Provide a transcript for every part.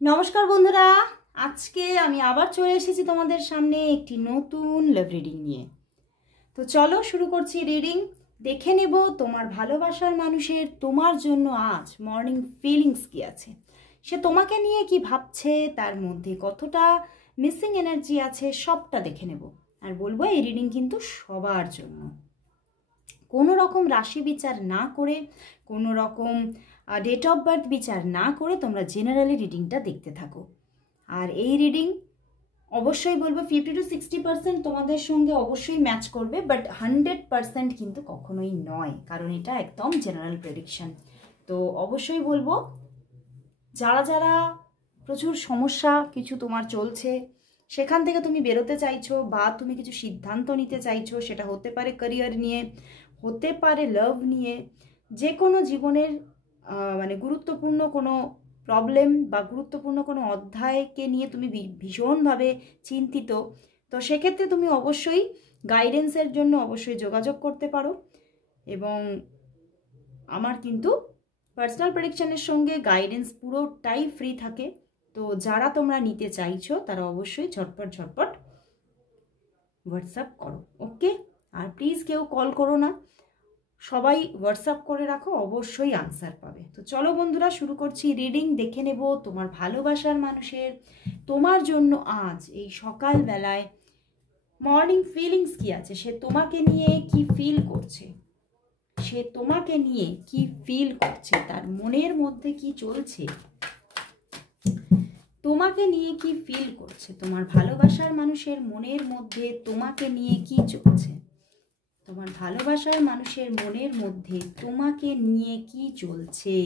নমস্কার বন্ধুরা, আজকে আমি আবার চলে এসেছি তোমাদের সামনে একটি নতুন লাভ রিডিং নিয়ে। তো চলো শুরু করছি রিডিং। দেখে নেব তোমার ভালোবাসার মানুষের তোমার জন্য আজ মর্নিং ফিলিংস কি আছে, সে তোমাকে নিয়ে কি ভাবছে, তার মধ্যে কতটা মিসিং এনার্জি আছে, সবটা দেখে নেব। আর বলবো এই রিডিং কিন্তু সবার জন্য, কোনো রকম রাশি বিচার না করে, কোনো রকম ডেট অফ বার্থ বিচার না করে তোমরা জেনারেলি রিডিংটা দেখতে থাকো। আর এই রিডিং অবশ্যই বলবো 50-60% তোমাদের সঙ্গে অবশ্যই ম্যাচ করবে, বাট 100% কিন্তু কখনোই নয়, কারণ এটা একদম জেনারেল প্রেডিকশন। তো অবশ্যই বলবো যারা যারা প্রচুর সমস্যা কিছু তোমার চলছে, সেখান থেকে তুমি বেরোতে চাইছো বা তুমি কিছু সিদ্ধান্ত নিতে চাইছো, সেটা হতে পারে ক্যারিয়ার নিয়ে, হতে পারে লাভ নিয়ে, যে কোনো জীবনের মানে গুরুত্বপূর্ণ কোনো প্রবলেম বা গুরুত্বপূর্ণ কোনো অধ্যায়কে নিয়ে তুমি ভীষণভাবে চিন্তিত, তো সেক্ষেত্রে তুমি অবশ্যই গাইডেন্সের জন্য অবশ্যই যোগাযোগ করতে পারো। এবং আমার কিন্তু পার্সোনাল প্রেডিকশনের সঙ্গে গাইডেন্স পুরোটাই ফ্রি থাকে। তো যারা তোমরা নিতে চাইছো তারা অবশ্যই ঝটপট ঝটপট হোয়াটসঅ্যাপ করো, ওকে? আর প্লিজ কেউ কল করো না, সবাই হোয়াটসঅ্যাপ করে রাখো, অবশ্যই আনসার পাবে। তো চলো বন্ধুরা শুরু করছি রিডিং। দেখে নেব তোমার ভালোবাসার মানুষের তোমার জন্য আজ এই সকালবেলায় মর্নিং ফিলিংস কি আছে, সে তোমাকে নিয়ে কি ফিল করছে, সে তোমাকে নিয়ে কি ফিল করছে, তার মনের মধ্যে কি চলছে, তোমাকে নিয়ে কি ফিল করছে, তোমার ভালোবাসার মানুষের মনের মধ্যে তোমাকে নিয়ে কি চলছে, তোমার ভালোবাসার মানুষের মনের মধ্যে তোমাকে নিয়ে কি চলছে,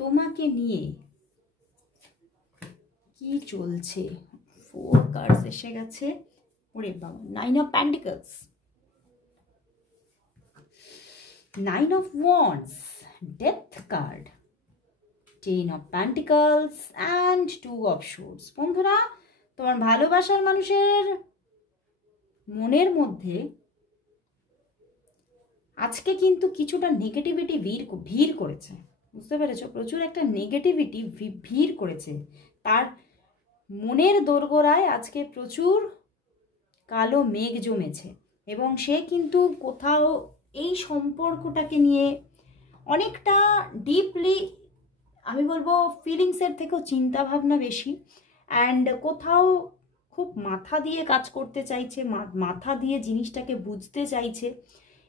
তোমাকে নিয়ে কি চলছে। 4 কার্ডস এসে গেছে, ওরে বাবা, 9 of pentacles, 9 of wands, death card, 10 of pentacles and 2 of swords. বন্ধুরা, তোমার ভালোবাসার মানুষের মনের মধ্যে আজকে কিন্তু কিছুটা নেগেটিভিটি ভিড় করেছে, বুঝতে পেরেছো? প্রচুর একটা নেগেটিভিটি ভিড় করেছে তার মনের দোরগোড়ায়। আজকে প্রচুর কালো মেঘ জমেছে এবং সে কিন্তু কোথাও এই সম্পর্কটাকে নিয়ে অনেকটা ডিপলি, আমি বলবো ফিলিংসের থেকেও চিন্তা ভাবনা বেশি, অ্যান্ড কোথাও খুব মাথা দিয়ে কাজ করতে চাইছে, মাথা দিয়ে জিনিসটাকে বুঝতে চাইছে,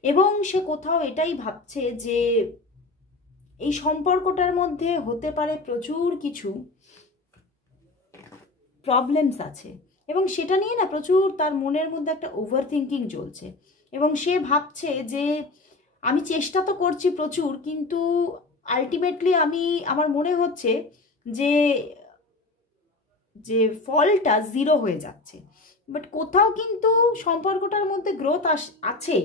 এবং সে কোথাও এটাই ভাবছে যে এই সম্পর্কটার মধ্যে হতে পারে প্রচুর কিছু প্রবলেমস আছে, এবং সেটা নিয়ে না প্রচুর তার মনের মধ্যে একটা ওভার থিঙ্কিং চলছে। এবং সে ভাবছে যে আমি চেষ্টা তো করছি প্রচুর, কিন্তু আলটিমেটলি আমার মনে হচ্ছে যে যে ফলটা 0 হয়ে যাচ্ছে। বাট কোথাও কিন্তু সম্পর্কটার মধ্যে গ্রোথ আছে,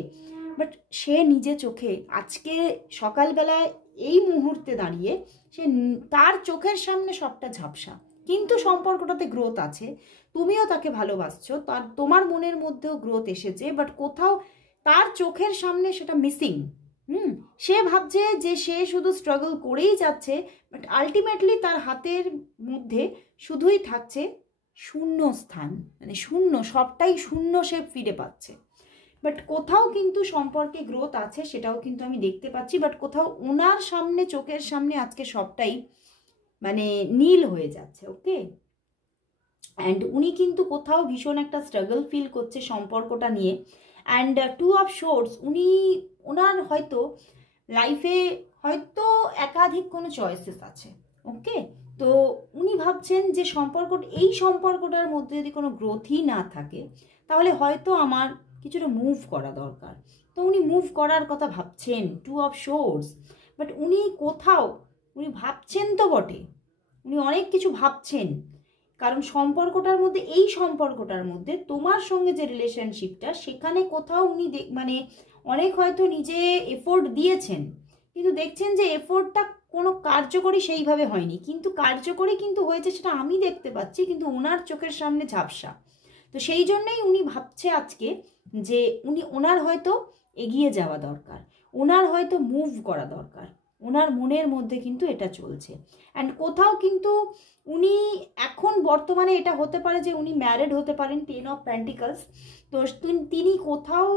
বাট সে নিজে চোখে আজকে সকালবেলায় এই মুহূর্তে দাঁড়িয়ে সে তার চোখের সামনে সবটা ঝাপসা, কিন্তু সম্পর্কটাতে গ্রোথ আছে, তুমিও তাকে ভালোবাসছো, তোমার মনের মধ্যেও গ্রোথ এসেছে, বাট কোথাও তার চোখের সামনে সেটা মিসিং। সে ভাবছে যে সে শুধু স্ট্রাগল করেই যাচ্ছে, বাট আলটিমেটলি তার হাতের মধ্যে শুধুই থাকছে শূন্য স্থান, মানে শূন্য, সবটাই শূন্য সে ফিরে পাচ্ছে। বাট কোথাও কিন্তু সম্পর্কে গ্রোথ আছে, সেটাও কিন্তু আমি দেখতে পাচ্ছি, বাট কোথাও ওনার সামনে, চোখের সামনে আজকে সবটাই মানে নীল হয়ে যাচ্ছে, ওকে? অ্যান্ড উনি কিন্তু কোথাও ভীষণ একটা স্ট্রাগল ফিল করছে সম্পর্কটা নিয়ে। অ্যান্ড 2 অফ সোর্ডস, ওনার হয়তো লাইফে হয়তো একাধিক কোনো চয়েসেস আছে, ওকে? তো উনি ভাবছেন যে এই সম্পর্কটার মধ্যে যদি কোনো গ্রোথই না থাকে, তাহলে হয়তো আমার কিছুটা মুভ করা দরকার। তো উনি মুভ করার কথা ভাবছেন, 2 অফ সোর্ডস। বাট উনি ভাবছেন তো বটে, উনি অনেক কিছু ভাবছেন, কারণ এই সম্পর্কটার মধ্যে তোমার সঙ্গে যে রিলেশনশিপটা, সেখানে কোথাও উনি মানে অনেক হয়তো নিজে এফোর্ট দিয়েছেন, কিন্তু দেখছেন যে এফোর্টটা কোনো কার্যকরী সেইভাবে হয়নি, কিন্তু কার্যকরী কিন্তু হয়েছে সেটা আমি দেখতে পাচ্ছি, কিন্তু ওনার চোখের সামনে ঝাপসা। তো সেই জন্যই উনি ভাবছে আজকে যে ওনার হয়তো এগিয়ে যাওয়া দরকার, ওনার হয়তো মুভ করা দরকার, ওনার মনের মধ্যে কিন্তু এটা চলছে। অ্যান্ড কোথাও কিন্তু উনি এখন বর্তমানে এটা হতে পারে যে উনি ম্যারিড হতে পারেন, 10 অফ পেন্টিকলস। তো তিনি কোথাও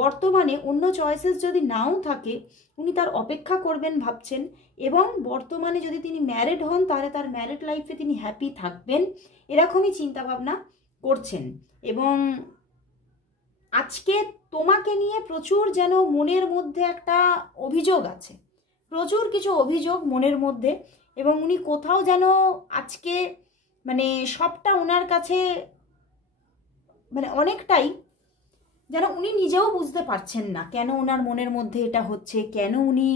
বর্তমানে অন্য চয়েসেস যদি নাও থাকে, উনি তার অপেক্ষা করবেন ভাবছেন। এবং বর্তমানে যদি তিনি ম্যারিড হন তাহলে তার ম্যারিড লাইফে তিনি হ্যাপি থাকবেন, এরকমই চিন্তাভাবনা করছেন। এবং আজকে তোমাকে নিয়ে প্রচুর যেন মনের মধ্যে একটা অভিযোগ আছে, প্রচুর কিছু অভিযোগ মনের মধ্যে। এবং উনি কোথাও যেন আজকে মানে সবটা ওনার কাছে মানে অনেকটাই যেন উনি নিজেও বুঝতে পারছেন না কেন ওনার মনের মধ্যে এটা হচ্ছে, কেন উনি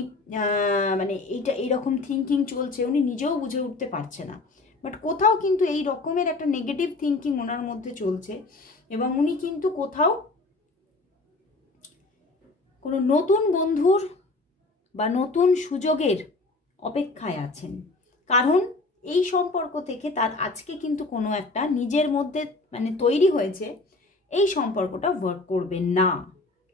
মানে এইটা এইরকম থিঙ্কিং চলছে, উনি নিজেও বুঝে উঠতে পারছে না। বাট কোথাও কিন্তু এই রকমের একটা নেগেটিভ থিঙ্কিং ওনার মধ্যে চলছে। এবং উনি কিন্তু কোথাও কোনো নতুন বন্ধুর বা নতুন সুযোগের অপেক্ষায় আছেন। কারণ এই সম্পর্ক থেকে তার আজকে কিন্তু কোনো একটা নিজের মধ্যে মানে তৈরি হয়েছে, এই সম্পর্কটা ওয়ার্ক করবে না।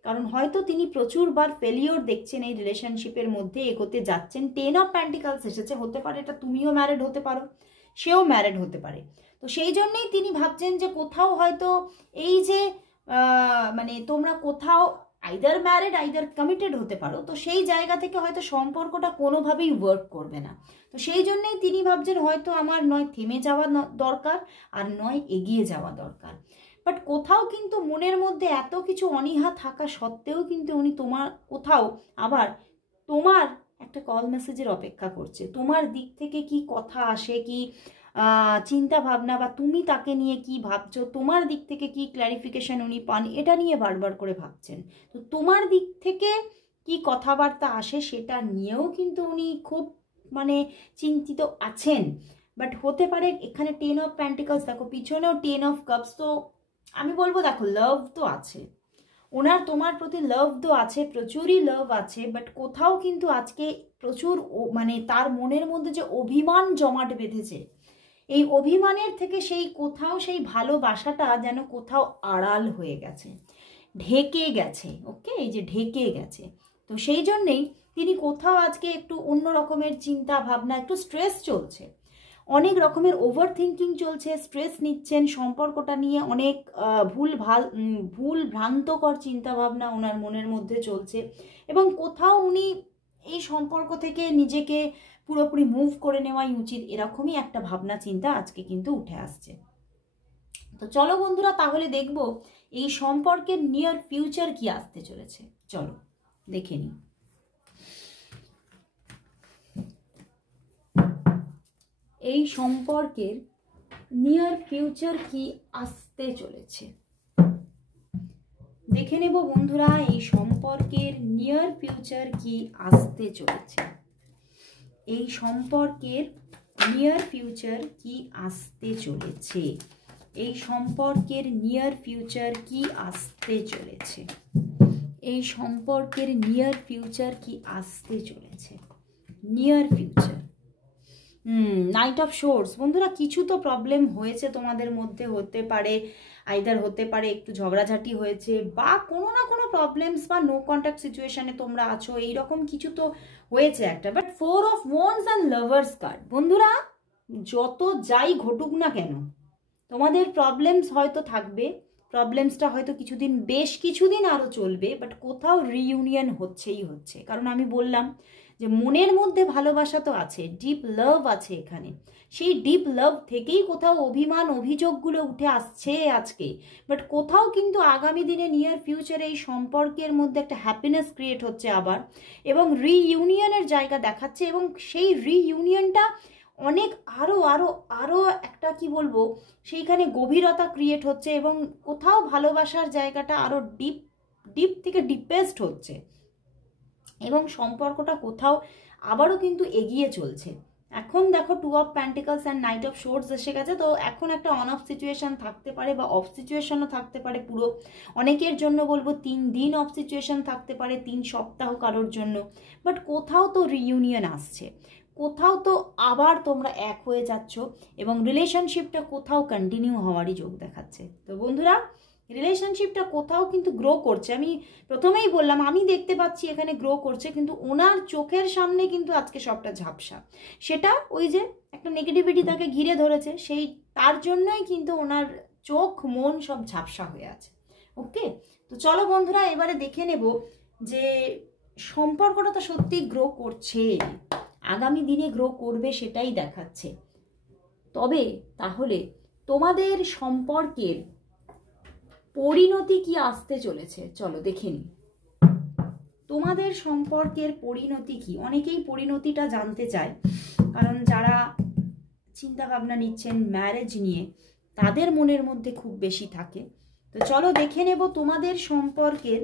কারণ হয়তো তিনি প্রচুরবার ফেলিওর দেখছেন এই রিলেশনশিপের মধ্যে এগোতে যাচ্ছেন। 10 অফ পেন্টিকলস এসেছে, হতে পারে এটা তুমিও ম্যারিড হতে পারো, সেও ম্যারিড হতে পারে। তো সেই জন্যই তিনি ভাবছেন যে কোথাও হয়তো এই যে মানে তোমরা কোথাও আইদার ম্যারিড আইদার কমিটেড হতে পারো, তো সেই জায়গা থেকে হয়তো সম্পর্কটা কোনোভাবেই ওয়ার্ক করবে না। তো সেই জন্যই তিনি ভাবছেন হয়তো আমার নয় থেমে যাওয়া দরকার আর নয় এগিয়ে যাওয়া দরকার। বাট কোথাও কিন্তু মনের মধ্যে এত কিছু অনীহা থাকা সত্ত্বেও কিন্তু উনি তোমার কোথাও আবার তোমার একটা কল মেসেজের অপেক্ষা করছে। তোমার দিক থেকে কি কথা আসে, কি চিন্তা ভাবনা, বা তুমি তাকে নিয়ে কি ভাবছো, তোমার দিক থেকে কি ক্ল্যারিফিকেশন উনি পান, এটা নিয়ে বারবার করে ভাবছেন। তো তোমার দিক থেকে কি কথাবার্তা আসে সেটা নিয়েও কিন্তু উনি খুব মানে চিন্তিত আছেন। বাট হতে পারে এখানে 10 অফ পেন্টিকলস, দেখো পিছনেও 10 অফ কাপস। তো আমি বলবো দেখো লাভ তো আছে ওনার, তোমার প্রতি লাভ তো আছে, প্রচুরই লাভ আছে। বাট কোথাও কিন্তু আজকে প্রচুর মানে তার মনের মধ্যে যে অভিমান জমাট বেঁধেছে, এই অভিমানের থেকে সেই কোথাও সেই ভালোবাসাটা যেন কোথাও আড়াল হয়ে গেছে, ঢেকে গেছে। ওকে, এই যে ঢেকে গেছে। তো সেই জন্যেই তিনি কোথাও আজকে একটু অন্য রকমের চিন্তা ভাবনা, একটু স্ট্রেস চলছে, অনেক রকমের ওভার থিঙ্কিং চলছে, স্ট্রেস নিচ্ছেন সম্পর্কটা নিয়ে, অনেক ভুল ভ্রান্তকর চিন্তাভাবনা ওনার মনের মধ্যে চলছে। এবং কোথাও উনি এই সম্পর্ক থেকে নিজেকে পুরোপুরি মুভ করে নেওয়াই উচিত, এরকমই একটা ভাবনা চিন্তা আজকে কিন্তু উঠে আসছে। তো চলো বন্ধুরা তাহলে দেখবো এই সম্পর্কের নিয়ার ফিউচার কি আসতে চলেছে, চলো দেখে নিই। এই সম্পর্কের নিয়ার ফিউচার কি আসতে চলেছে দেখে নেব বন্ধুরা, এই সম্পর্কের নিয়ার ফিউচার কি আসতে চলেছে, এই সম্পর্কের নিয়ার ফিউচার কি আসতে চলেছে, এই সম্পর্কের নিয়ার ফিউচার কি আসতে চলেছে, এই সম্পর্কের নিয়ার ফিউচার কি আসতে চলেছে, near future. Night of swords. বন্ধুরা কিছু তো প্রবলেম হয়েছে তোমাদের মধ্যে, হতে পারে আইদার হতে পারে একটু ঝগড়াঝাটি হয়েছে, বা কোনো না কোনো প্রবলেমস বা নো কন্ট্যাক্ট সিচুয়েশনে তোমরা আছো, এইরকম কিছু তো হয়েছে একটা। But 4 of wands and lovers card. বন্ধুরা যত যাই ঘটুক না কেন তোমাদের প্রবলেমস হয়তো থাকবে, প্রবলেমসটা হয়তো কিছুদিন, বেশ কিছুদিন আরও চলবে, বাট কোথাও রিইউনিয়ন হচ্ছেই হচ্ছে। কারণ আমি বললাম যে মনের মধ্যে ভালোবাসা তো আছে, ডিপ লাভ আছে এখানে, সেই ডিপ লাভ থেকেই কোথাও অভিমান অভিযোগগুলো উঠে আসছে আজকে। বাট কোথাও কিন্তু আগামী দিনে নিয়ার ফিউচারে এই সম্পর্কের মধ্যে একটা হ্যাপিনেস ক্রিয়েট হচ্ছে আবার, এবং রিইউনিয়নের জায়গা দেখাচ্ছে। এবং সেই রিইউনিয়নটা অনেক আরও আরও আরও একটা কি বলবো, সেইখানে গভীরতা ক্রিয়েট হচ্ছে, এবং কোথাও ভালোবাসার জায়গাটা আরও ডিপ ডিপ থেকে ডিপেস্ট হচ্ছে, এবং সম্পর্কটা কোথাও আবারও কিন্তু এগিয়ে চলছে। এখন দেখো 2 of pentacles and night of shorts এসে গেছে। তো এখন একটা অন অফ সিচুয়েশান থাকতে পারে, বা অফ সিচুয়েশানও থাকতে পারে পুরো। অনেকের জন্য বলবো 3 দিন অফ সিচুয়েশান থাকতে পারে, 3 সপ্তাহ কারোর জন্য। বাট কোথাও তো রিইউনিয়ন আসছে, কোথাও তো আবার তোমরা এক হয়ে যাচ্ছ, এবং রিলেশনশিপটা কোথাও কন্টিনিউ হওয়ারই যোগ দেখাচ্ছে। তো বন্ধুরা রিলেশনশিপটা কোথাও কিন্তু গ্রো করছে। আমি প্রথমেই বললাম আমি দেখতে পাচ্ছি এখানে গ্রো করছে, কিন্তু ওনার চোখের সামনে কিন্তু আজকে সবটা ঝাপসা। সেটা ওই যে একটা নেগেটিভিটি তাকে ঘিরে ধরেছে, সেই তার জন্যই কিন্তু ওনার চোখ মন সব ঝাপসা হয়ে আছে। ওকে, তো চলো বন্ধুরা এবারে দেখে নেব যে সম্পর্কটা তো সত্যি গ্রো করছে, আগামী দিনে গ্রো করবে সেটাই দেখাচ্ছে। তবে তাহলে তোমাদের সম্পর্কের পরিণতি কি আসতে চলেছে, চলো দেখে নিই। তোমাদের সম্পর্কের পরিণতি কি? অনেকেই পরিণতিটা জানতে চায়, কারণ যারা চিন্তা ভাবনা নিচ্ছেন ম্যারেজ নিয়ে তাদের মনের মধ্যে খুব বেশি থাকে। তো চলো দেখে নেব তোমাদের সম্পর্কের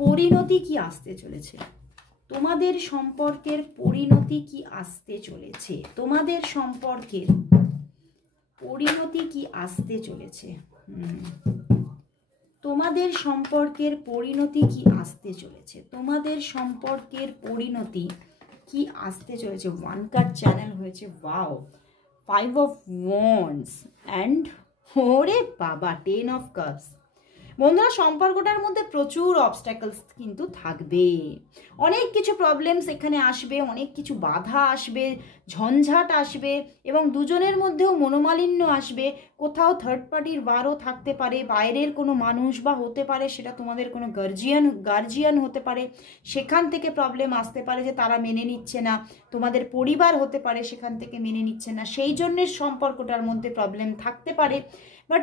পরিণতি কি আসতে চলেছে। তোমাদের সম্পর্কের পরিণতি কি আসতে চলেছে, তোমাদের সম্পর্কের পরিণতি কি আসতে চলেছে, তোমাদের সম্পর্কের পরিণতি কি আসতে চলেছে, তোমাদের সম্পর্কের পরিণতি কি আসতে চলেছে। ওয়ান কার্ড চ্যানেল হয়েছে, ওয়াও, 5 অফ ওয়ান্ডস অ্যান্ড ওরে বাবা 10 অফ কাপস। বন্ধুরা সম্পর্কটার মধ্যে প্রচুর অবস্ট্যাকলস কিন্তু থাকবে, অনেক কিছু প্রবলেমস এখানে আসবে, অনেক কিছু বাধা আসবে, ঝঞ্ঝাট আসবে, এবং দুজনের মধ্যেও মনোমালিন্য আসবে। কোথাও থার্ড পার্টির বারও থাকতে পারে, বাইরের কোনো মানুষ, বা হতে পারে সেটা তোমাদের কোনো গার্জিয়ান হতে পারে, সেখান থেকে প্রবলেম আসতে পারে যে তারা মেনে নিচ্ছে না, তোমাদের পরিবার হতে পারে সেখান থেকে মেনে নিচ্ছে না, সেই জন্যে সম্পর্কটার মধ্যে প্রবলেম থাকতে পারে। বাট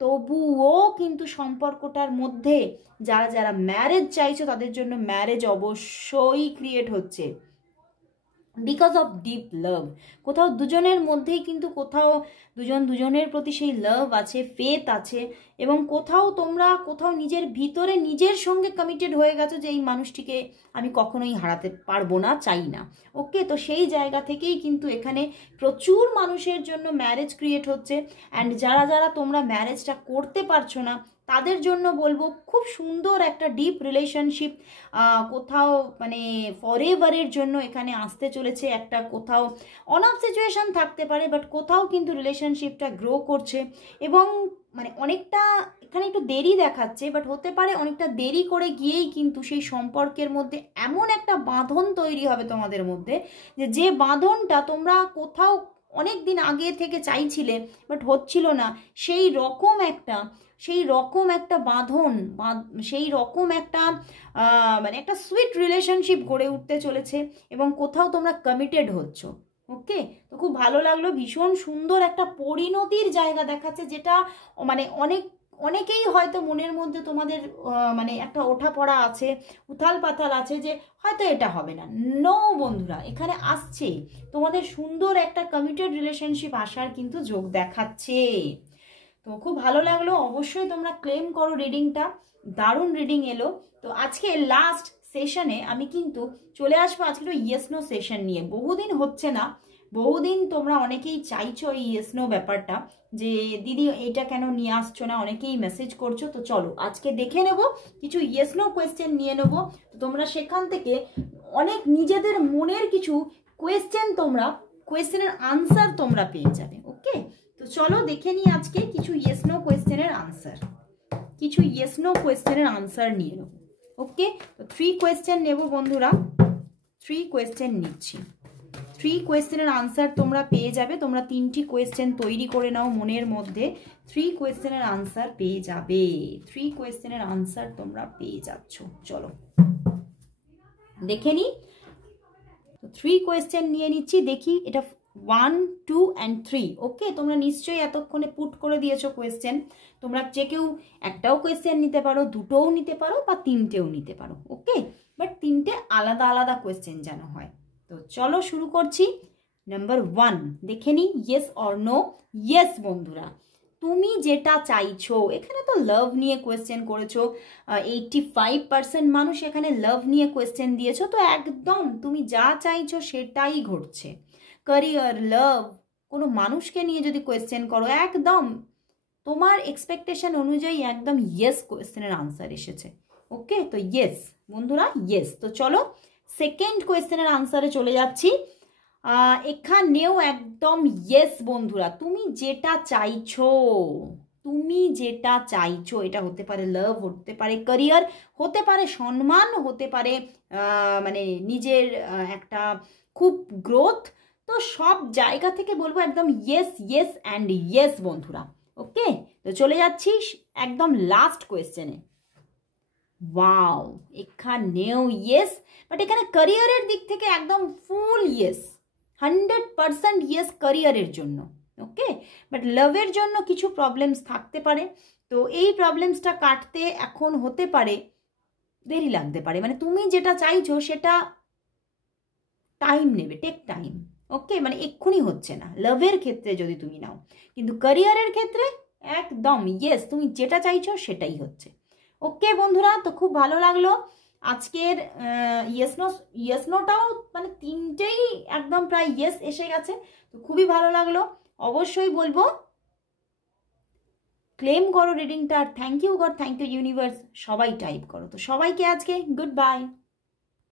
তবুও কিন্তু সম্পর্কটার মধ্যে যারা যারা ম্যারেজ চাইছো তাদের জন্য ম্যারেজ অবশ্যই ক্রিয়েট হচ্ছে, বিকজ অফ ডিপ লাভ। কোথাও দুজনের মধ্যেই কিন্তু কোথাও দুজনের প্রতি সেই লাভ আছে, ফেথ আছে, এবং কোথাও নিজের ভিতরে নিজের সঙ্গে কমিটেড হয়ে গেছো যে এই মানুষটিকে আমি কখনোই হারাতে পারবো না, চাই না। ওকে, তো সেই জায়গা থেকেই কিন্তু এখানে প্রচুর মানুষের জন্য ম্যারেজ ক্রিয়েট হচ্ছে। অ্যান্ড যারা তোমরা ম্যারেজটা করতে পারছো না তাদের জন্য বলবো খুব সুন্দর একটা ডিপ রিলেশনশিপ কোথাও মানে ফরএভারের জন্য এখানে আসতে চলেছে। একটা কোথাও অন অফ সিচুয়েশন থাকতে পারে, বাট কোথাও কিন্তু রিলেশনশিপটা গ্রো করছে, এবং মানে অনেকটা এখানে একটু দেরি দেখাচ্ছে, বাট হতে পারে অনেকটা দেরি করে গিয়েই কিন্তু সেই সম্পর্কের মধ্যে এমন একটা বাঁধন তৈরি হবে তোমাদের মধ্যে, যে বাঁধনটা তোমরা কোথাও অনেক দিন আগে থেকে চাইছিলে বাট হচ্ছিল না, সেই রকম একটা বাঁধন, সেই রকম একটা মানে একটা সুইট রিলেশনশিপ গড়ে উঠতে চলেছে, এবং কোথাও তোমরা কমিটেড হচ্ছ। ওকে, তো খুব ভালো লাগলো, ভীষণ সুন্দর একটা পরিণতির জায়গা দেখাচ্ছে, যেটা মানে অনেকেই হয়তো মনের মধ্যে তোমাদের মানে একটা ওঠা পড়া আছে, উথাল পাথাল আছে যে হয়তো এটা হবে না। নো বন্ধুরা, এখানে আসছে তোমাদের সুন্দর একটা কমিটেড রিলেশনশিপ আসার কিন্তু যোগ দেখাচ্ছে। তো খুব ভালো লাগলো, অবশ্যই তোমরা ক্লেম করো রিডিংটা, দারুণ রিডিং এলো। তো আজকে লাস্ট সেশনে আমি কিন্তু চলে আসবো আজকে একটু ইয়েস নো সেশন নিয়ে। বহুদিন হচ্ছে না, বহুদিন তোমরা অনেকেই চাইছো এই ইয়েস নো ব্যাপারটা, যে দিদি এটা কেন নিয়ে আসছো না, অনেকেই মেসেজ করছো। তো চলো আজকে দেখে নেব কিছু ইয়েস নো কোয়েশ্চেন নিয়ে নেব, তো তোমরা সেখান থেকে অনেক নিজেদের মনের কিছু কোয়েশ্চেনের আনসার তোমরা পেয়ে যাবে। ওকে, তো চলো দেখে নিই আজকে কিছু ইয়েস নো কোয়েশ্চেনের আনসার নিয়ে নেব। ওকে, তো 3 কোয়েশ্চেন নেব বন্ধুরা, 3 কোয়েশ্চেন নিচ্ছি, 3 কোয়েশ্চেনের আনসার তোমরা পেয়ে যাবে। তোমরা 3টি কোয়েশ্চেন তৈরি করে নাও মনের মধ্যে, 3 কোয়েশ্চেনের আনসার পেয়ে যাবে, 3 কোয়েশ্চেনের আনসার তোমরা পেয়ে যাচ্ছ। চলো দেখে নিই, তো 3 কোয়েশ্চেন নিয়ে নিচ্ছি, দেখি এটা 1, 2 and 3। ওকে, তোমরা নিশ্চয়ই এতক্ষণে পুট করে দিয়েছো কোয়েশ্চেন, তোমরা যে কেউ একটাও কোয়েশ্চেন নিতে পারো, দুটোও নিতে পারো, বা 3টেও নিতে পারো। ওকে, বাট 3টে আলাদা আলাদা কোয়েশ্চেন যেন হয়। তো চলো শুরু করছি। নাম্বার 1 দেখে নিই, ইয়েস অর নো। ইয়েস বন্ধুরা, তুমি যেটা চাইছো, এখানে তো লাভ নিয়ে কোয়েশ্চেন করেছো, 85% মানুষ এখানে লাভ নিয়ে কোয়েশ্চেন দিয়েছো, তো একদম তুমি যা চাইছো সেটাই ঘটছে। ক্যারিয়ার, লাভ, কোনো মানুষকে নিয়ে যদি কোয়েশ্চেন করো, একদম তোমার এক্সপেকটেশন অনুযায়ী একদম ইয়েস কোয়েশ্চেনের আনসার এসেছে। ওকে, তো ইয়েস বন্ধুরা, ইয়েস। তো চলো সেকেন্ড কোয়েশ্চেনের আনসারে চলে যাচ্ছি। এখানেও একদম ইয়েস বন্ধুরা, তুমি যেটা চাইছো, তুমি যেটা চাইছো, এটা হতে পারে লাভ, হতে পারে ক্যারিয়ার, হতে পারে সম্মান, হতে পারে মানে নিজের একটা খুব গ্রোথ। তো সব জায়গা থেকে বলবো একদম ইয়েস ইয়েস অ্যান্ড ইয়েস বন্ধুরা। ওকে, তো চলে যাচ্ছি একদম লাস্ট কোয়েশ্চেনে। ওয়াও, এখানেও ইয়েস, বাট এখানে ক্যারিয়ারের দিক থেকে একদম ফুল ইয়েস, 100% ইয়েস ক্যারিয়ারের জন্য। ওকে, বাট লাভের জন্য কিছু প্রবলেমস থাকতে পারে। তো এই প্রবলেমসটা কাটতে এখন হতে পারে দেরি লাগতে পারে, মানে তুমি যেটা চাইছো সেটা টাইম নেবে, টেক টাইম। ওকে, মানে এক্ষুনি হচ্ছে না লাভের ক্ষেত্রে যদি তুমি নাও, কিন্তু ক্যারিয়ারের ক্ষেত্রে একদম ইয়েস, তুমি যেটা চাইছো সেটাই হচ্ছে। ওকে বন্ধুরা, তো খুব ভালো লাগলো আজকের ইয়েস নোটাও, মানে তিনটেই একদম প্রায় ইয়েস এসে গেছে, তো খুবই ভালো লাগলো। অবশ্যই বলবো ক্লেম করো রিডিংটা, আর thank you God, thank you universe, সবাই টাইপ করো। তো সবাইকে আজকে গুড বাই।